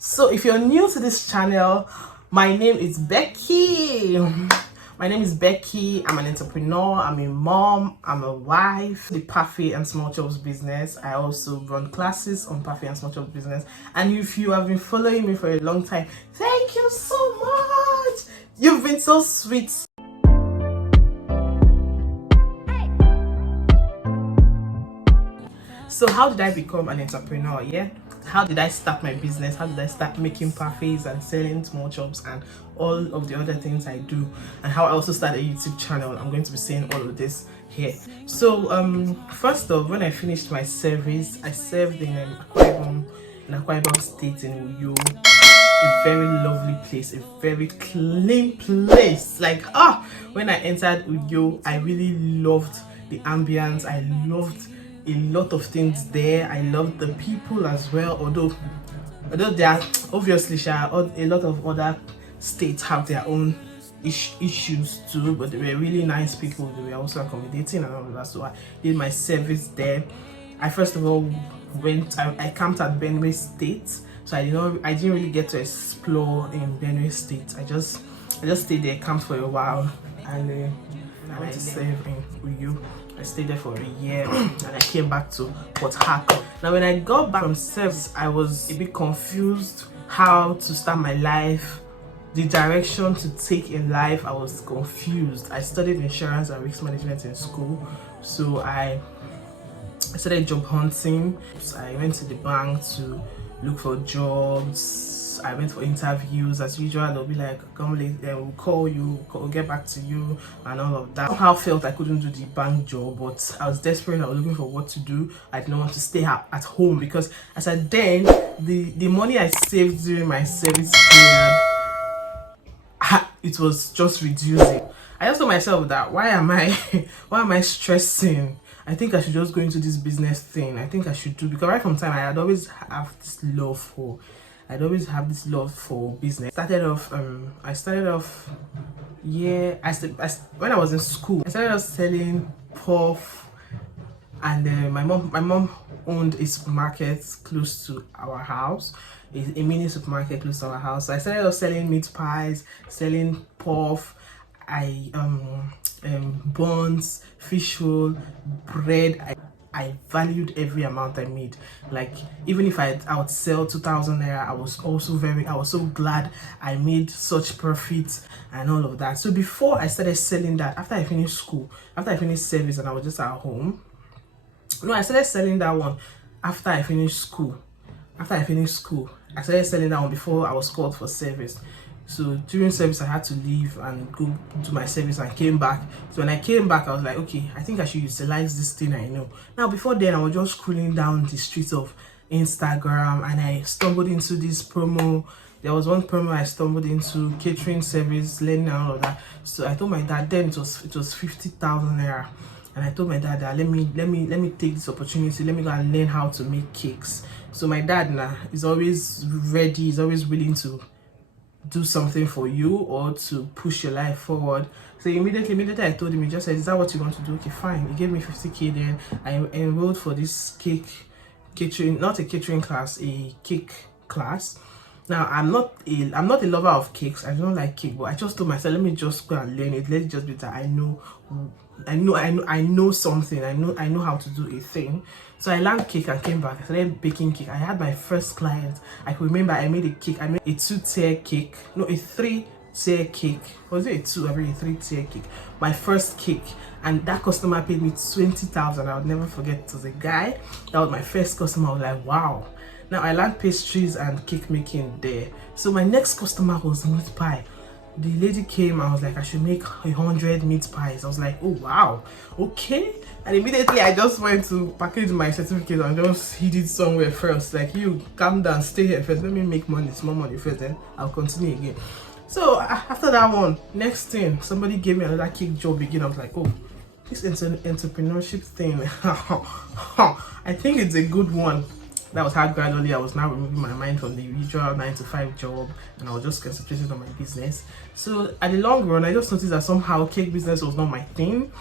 So if you're new to this channel, my name is Becky. I'm an entrepreneur, I'm a mom, I'm a wife. The Parfait and Small Chops business. I also run classes on Parfait and Small Chops business. And if you have been following me for a long time, thank you so much. You've been so sweet. So how did I become an entrepreneur? Yeah, how did I start my business? How did I start making parfaits and selling small chops and all of the other things I do, and how I also started a YouTube channel? I'm going to be saying all of this here. So first off, when I finished my service, I served in Akwa Ibom State in Uyo. A very lovely place, a very clean place. Like when I entered Uyo, I really loved the ambience. I loved a lot of things there. I loved the people as well, although there are obviously a lot of other states have their own issues too, but they were really nice people. They were also accommodating and all of that. So I did my service there. I first of all I camped at Benue State, so I didn't really get to explore in Benue State. I just stayed there, camped for a while, and I went to serve in Uyo. I stayed there for a year and I came back to Port Harcourt. Now when I got back from service, I was a bit confused how to start my life, the direction to take in life. I was confused. I studied insurance and risk management in school, so I started job hunting. So I went to the bank to look for jobs. I went for interviews. As usual, they'll be like, come late, we'll call you, we'll get back to you, and all of that. Somehow felt I couldn't do the bank job, but I was desperate. I was looking for what to do. I didn't want to stay at home, because as at then, the money I saved during my service period, it was just reducing. I just told myself that why am I stressing? I think I should just go into this business thing. I think I should do, because right from time I'd always have this love for business. I started off when I was in school. I started off selling puff, and my mom owned a supermarket close to our house, a mini supermarket close to our house. So I started off selling meat pies, selling puff, buns, fish roll, bread. I valued every amount I made. Like, even if I would sell 2,000 naira, I was so glad I made such profit and all of that. So before I started selling that, after I finished service and I was just at home. No, I started selling that one after I finished school. I started selling that one before I was called for service. So during service, I had to leave and go do my service, and came back. So when I came back, I was like, okay, I think I should utilize this thing I know. Now, before then, I was just scrolling down the streets of Instagram, and I stumbled into this promo. There was one promo I stumbled into, catering service, learning and all of that. So I told my dad, then it was 50,000 naira. And I told my dad that let me take this opportunity, let me go and learn how to make cakes. So my dad is always ready, he's always willing to do something for you or to push your life forward. So immediately I told him, he just said, is that what you want to do? Okay, fine. He gave me 50k. Then I enrolled for this not a catering class, a cake class. Now I'm not a lover of cakes. I don't like cake, but I just told myself, let me just go and learn it. Let it just be that I know something. I know how to do a thing. So I learned cake and came back. I started baking cake. I had my first client. I could remember I made a cake. I made a 2-tier cake. No, a 3-tier cake. Was it a 2? I made a 3-tier cake. My first cake. And that customer paid me 20,000. I would never forget. It was a guy. That was my first customer. I was like, wow. Now I learned pastries and cake making there. So my next customer was meat pie. The lady came and was like, I should make 100 meat pies. I was like, oh wow, okay. And immediately I just went to package my certificate and just hid it somewhere first. Like, you calm down, stay here first, let me make money, small money first, then I'll continue again. So after that one, next thing, somebody gave me another cake job again. I was like, oh, this entrepreneurship thing, I think it's a good one. That was how gradually I was now removing my mind from the usual 9-to-5 job, and I was just concentrating on my business. So at the long run, I just noticed that somehow cake business was not my thing.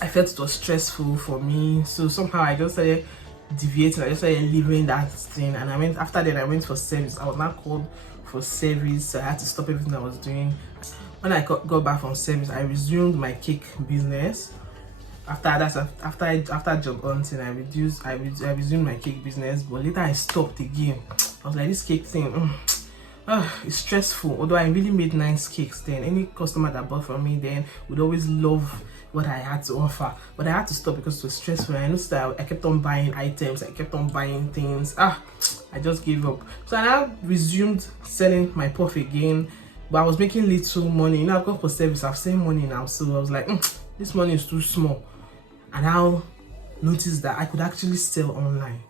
I felt it was stressful for me, so somehow I just started deviating. I just started leaving that thing, and after that I went for service. I was not called for service, so I had to stop everything I was doing. When I got back from service, I resumed my cake business. After job hunting, I resumed my cake business, but later I stopped again. I was like, this cake thing, it's stressful. Although I really made nice cakes then. Any customer that bought from me then would always love what I had to offer, but I had to stop because it was stressful. I noticed that I kept on buying items, I kept on buying things. I just gave up. So I now resumed selling my puff again, but I was making little money. You know, I've got for service, I've saved money now, so I was like, this money is too small. And I now noticed that I could actually sell online.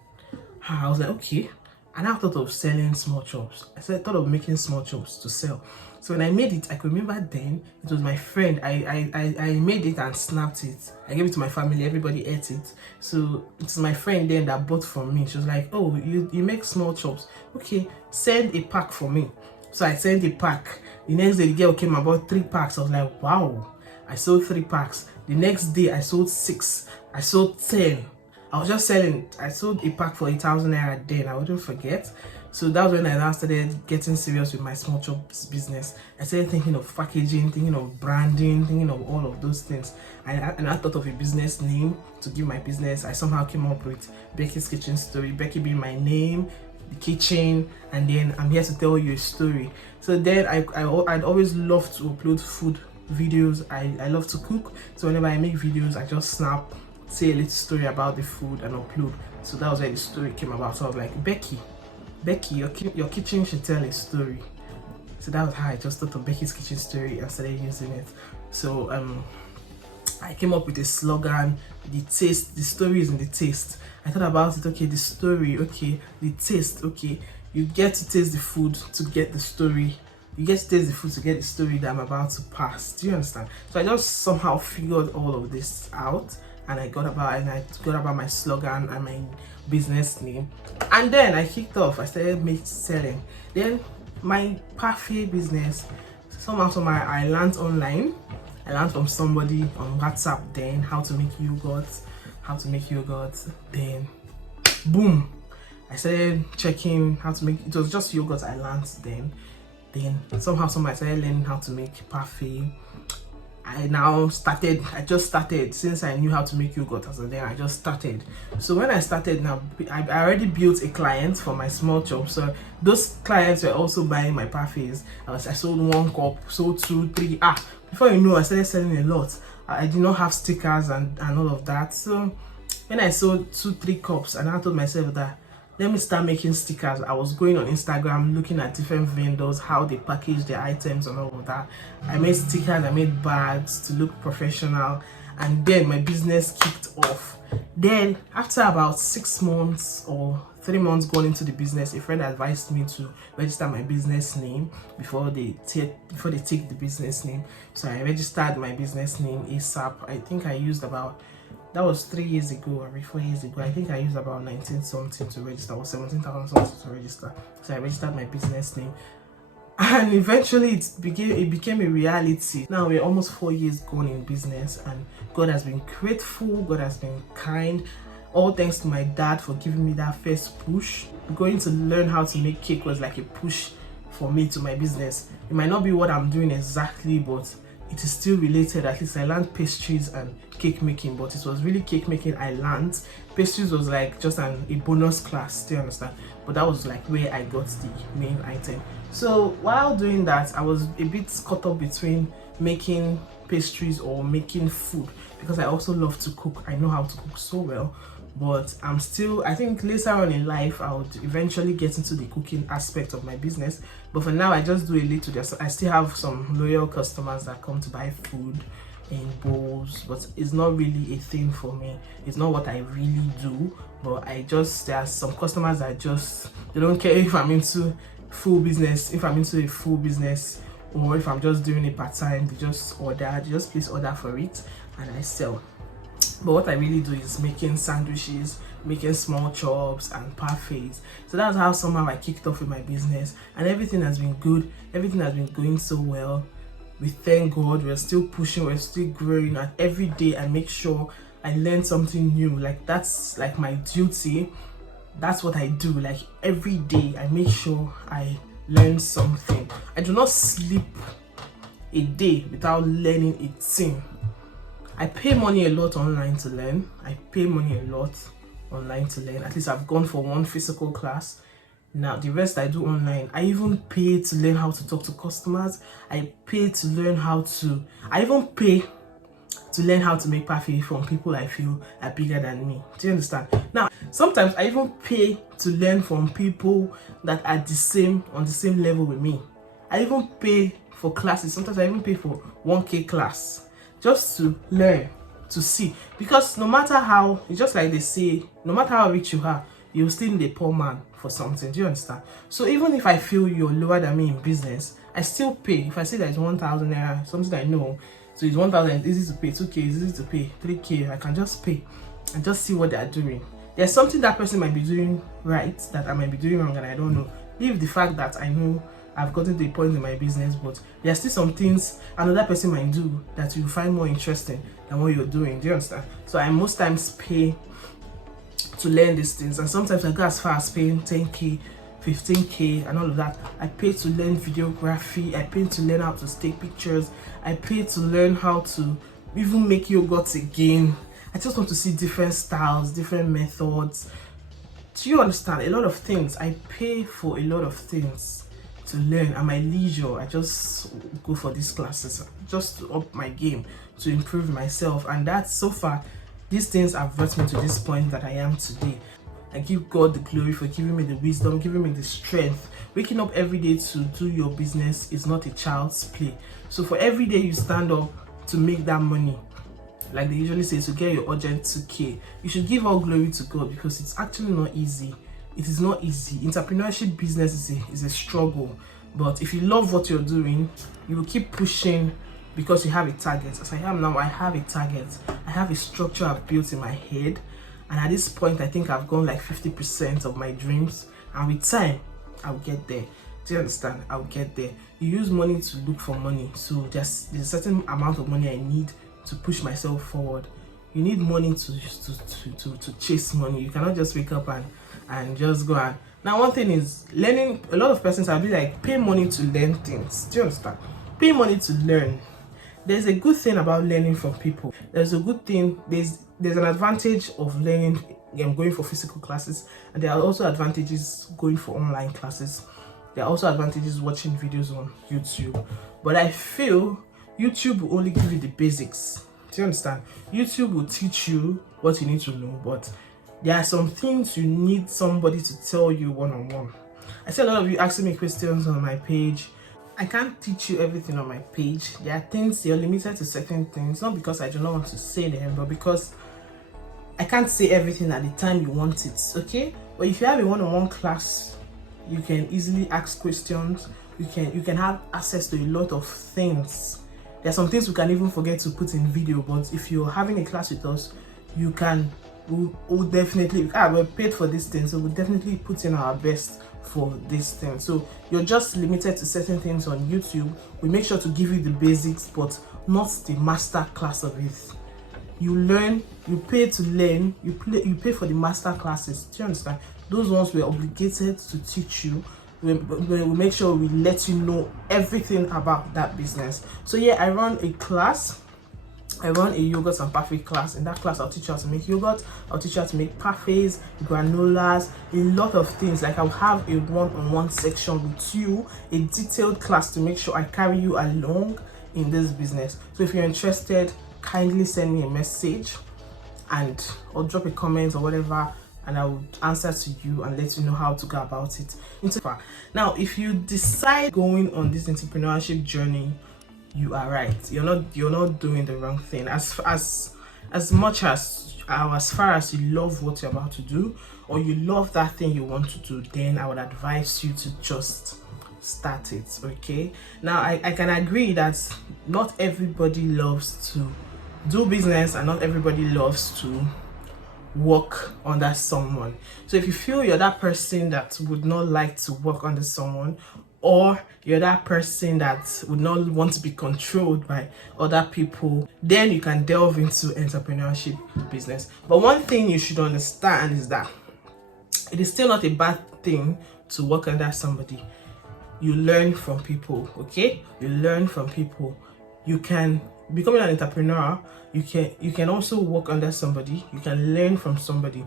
I was like, okay. And I thought of selling small chops. I thought of making small chops to sell. So when I made it, I could remember then it was my friend. I made it and snapped it. I gave it to my family. Everybody ate it. So it's my friend then that bought from me. She was like, oh, you make small chops. Okay, send a pack for me. So I sent a pack. The next day the girl came and bought 3 packs. I was like, wow. I sold 3 packs. The next day I sold 6. I sold 10. I was just selling. I sold a pack for 1,000 naira then. I wouldn't forget. So that was when I now started getting serious with my small chops business. I started thinking of packaging, thinking of branding, thinking of all of those things. And I thought of a business name to give my business. I somehow came up with Becky's Kitchen Story. Becky being my name, the kitchen, and then I'm here to tell you a story. So then I'd always loved to upload food videos. I love to cook. So whenever I make videos, I just snap, say a little story about the food and upload. So that was where the story came about. So I was like, Becky, your kitchen should tell a story. So that was how I just thought of Becky's Kitchen Story and started using it. So I came up with a slogan, the story is in the taste. I thought about it, okay, the story, okay, the taste, okay. You get to taste the food to get the story. You get to taste the food to get the story that I'm about to pass. Do you understand? So I just somehow figured all of this out, and I got about my slogan and my business name, and then I kicked off. I started selling. Then my PARFAIT business, somehow I learned online. I learned from somebody on WhatsApp then how to make yogurt. Then boom, I started checking how to make it. Was just yogurt I learned then somehow I started learning how to make PARFAIT. I just started since I knew how to make yogurt. As then I just started. So when I started now, I already built a client for my small shop. So those clients were also buying my PARFAITs. I sold 1 cup, sold 2, 3. Before you know, I started selling a lot. I did not have stickers and all of that. So when I sold 2, 3 cups, and I told myself that let me start making stickers. I was going on Instagram looking at different vendors, how they package their items and all of that. I made stickers, I made bags to look professional, and then my business kicked off. Then after about 6 months or 3 months going into the business, a friend advised me to register my business name before they take the business name. So I registered my business name ASAP. I think I used about, that was 3 years ago or 4 years ago. I think I used about 19 something to register, or 17,000 something to register. So I registered my business name, and eventually it became a reality. Now we're almost 4 years gone in business, and God has been grateful. God has been kind. All thanks to my dad for giving me that first push. Going to learn how to make cake was like a push for me to my business. It might not be what I'm doing exactly, but it is still related. At least I learned pastries and cake making, but it was really cake making I learned. Pastries was like just a bonus class, do you understand? But that was like where I got the main item. So while doing that, I was a bit caught up between making pastries or making food, because I also love to cook. I know how to cook so well, but I think later on in life I would eventually get into the cooking aspect of my business. But for now, I just do a little. I still have some loyal customers that come to buy food in bowls, but it's not really a thing for me. It's not what I really do. But there are some customers that they don't care if I'm into full business, if I'm into a full business, or if I'm just doing it part-time. They just place order for it, and I sell. But what I really do is making sandwiches, making small chops and parfaits. So that's how somehow I kicked off with my business, and everything has been good. Everything has been going so well. We thank God. We're still pushing, we're still growing, and every day I make sure I learn something new. Like, that's like my duty. That's what I do. Like, every day I make sure I learn something. I do not sleep a day without learning a thing. I pay money a lot online to learn. I pay money a lot online to learn. At least I've gone for one physical class. Now the rest I do online. I even pay to learn how to talk to customers. I pay to learn how to, I even pay to learn how to make parfait from people I feel are bigger than me. Do you understand? Now, sometimes I even pay to learn from people that are on the same level with me. I even pay for classes. Sometimes I even pay for 1K class just to learn, to see. Because no matter how, it's just like they say, no matter how rich you are, you'll still need a poor man for something. Do you understand? So even if I feel you're lower than me in business, I still pay. If I say that it's 1,000 naira, something I know, so it's 1,000, it's easy to pay, 2K is easy to pay, 3K, I can just pay and just see what they are doing. There's something that person might be doing right that I might be doing wrong and I don't know. Leave the fact that I know I've gotten to a point in my business, but there are still some things another person might do that you find more interesting than what you're doing. Do you understand? So I most times pay to learn these things, and sometimes I go as far as paying 10K, 15K and all of that. I pay to learn videography. I pay to learn how to take pictures. I pay to learn how to even make yogurt again. I just want to see different styles, different methods. Do you understand? A lot of things. I pay for a lot of things to learn. At my leisure, I just go for these classes just to up my game, to improve myself. And that's, so far, these things have brought me to this point that I am today. I give God the glory for giving me the wisdom, giving me the strength. Waking up every day to do your business is not a child's play. So for every day you stand up to make that money, like they usually say, to get your urgent 2K, you should give all glory to God, because it's actually not easy. It is not easy. Entrepreneurship business is a struggle. But if you love what you're doing, you will keep pushing because you have a target. As I am now, I have a target. I have a structure I've built in my head. And at this point, I think I've gone like 50% of my dreams. And with time, I'll get there. Do you understand? I'll get there. You use money to look for money. So there's a certain amount of money I need to push myself forward. You need money to chase money. You cannot just wake up and just go and... Now, one thing is learning. A lot of persons will be like, pay money to learn things. Do you understand? Pay money to learn. There's a good thing about learning from people. There's a good thing. There's an advantage of learning, going for physical classes, and there are also advantages going for online classes. There are also advantages watching videos on YouTube. But I feel YouTube will only give you the basics. Do you understand? YouTube will teach you what you need to know, but there are some things you need somebody to tell you one-on-one. I see a lot of you asking me questions on my page. I can't teach you everything on my page. There are things, you're limited to certain things, not because I do not want to say them, but because I can't say everything at the time you want it, okay? But if you have a one-on-one class, you can easily ask questions. You can have access to a lot of things. There are some things we can even forget to put in video, but if you're having a class with us, you can, we'll definitely, we're paid for this thing, so we'll definitely put in our best for this thing. So you're just limited to certain things on YouTube. We make sure to give you the basics, but not the master class of it. You learn, you pay to learn, you pay for the master classes. Do you understand? Those ones we're obligated to teach you. We make sure we let you know everything about that business. So yeah, I run a class. I run a yogurt and parfait class. In that class, I'll teach you how to make yogurt. I'll teach you how to make parfaits, granolas, a lot of things. Like, I'll have a one-on-one section with you, a detailed class to make sure I carry you along in this business. So if you're interested, kindly send me a message or drop a comment or whatever, and I will answer to you and let you know how to go about it. Now, if you decide going on this entrepreneurship journey, you are right. You're not doing the wrong thing. As far as you love what you're about to do, or you love that thing you want to do, then I would advise you to just start it. Okay. Now, I can agree that not everybody loves to do business, and not everybody loves to work under someone. So if you feel you're that person that would not like to work under someone, or you're that person that would not want to be controlled by other people, then you can delve into entrepreneurship business. But one thing you should understand is that it is still not a bad thing to work under somebody. You learn from people, okay? You learn from people. You can, becoming an entrepreneur, you can also work under somebody. You can learn from somebody.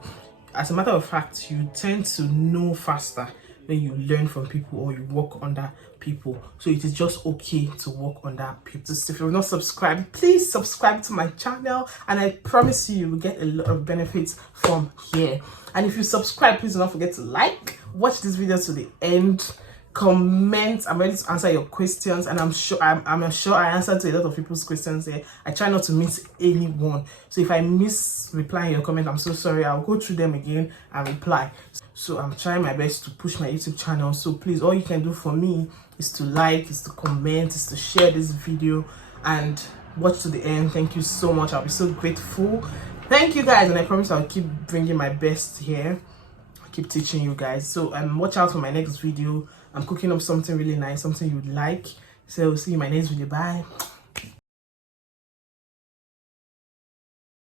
As a matter of fact, you tend to know faster when you learn from people or you work under people. So it is just okay to work under people. So if you're not subscribed, please subscribe to my channel, and I promise you will get a lot of benefits from here. And if you subscribe, please do not forget to like, watch this video to the end, comment. I'm ready to answer your questions, and I'm sure I answered to a lot of people's questions here. I try not to miss anyone, so if I miss replying your comment, I'm so sorry. I'll go through them again and reply. So I'm trying my best to push my YouTube channel. So please, all you can do for me is to like, is to comment, is to share this video, and watch to the end. Thank you so much. I'll be so grateful. Thank you guys, and I promise I'll keep bringing my best here. I'll keep teaching you guys. So watch out for my next video. I'm cooking up something really nice, something you'd like. So see you in my next video. Bye.